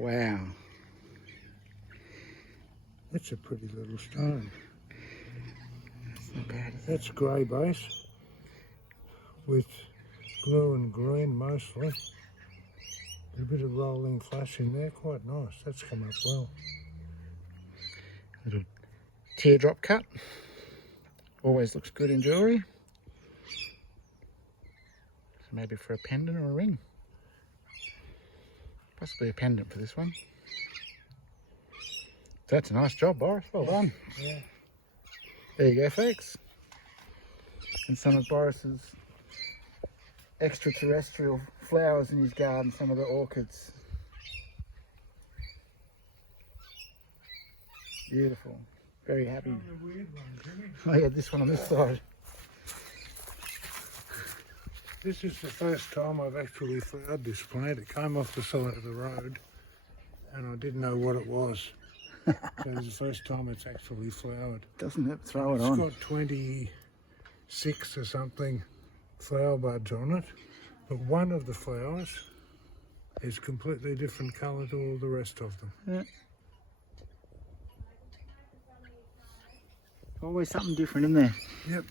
Wow. That's a pretty little stone. That's not bad, is it? That's grey base with blue and green mostly. A bit of rolling flash in there, quite nice. That's come up well. Little teardrop cut. Always looks good in jewellery. So maybe for a pendant or a ring. Possibly a pendant for this one. That's a nice job, Boris. Well done. Yeah. There you go, folks. And some of Boris's extraterrestrial flowers in his garden, some of the orchids. Beautiful. Very happy. Oh yeah, this one on this side. This is the first time I've actually flowered this plant. It came off the side of the road and I didn't know what it was. So it's the first time it's actually flowered. Doesn't it? Throw it It's on. got 26 or something flower buds on it, but one of the flowers is completely different colour to all the rest of them. Yeah. Always something different in there. Yep.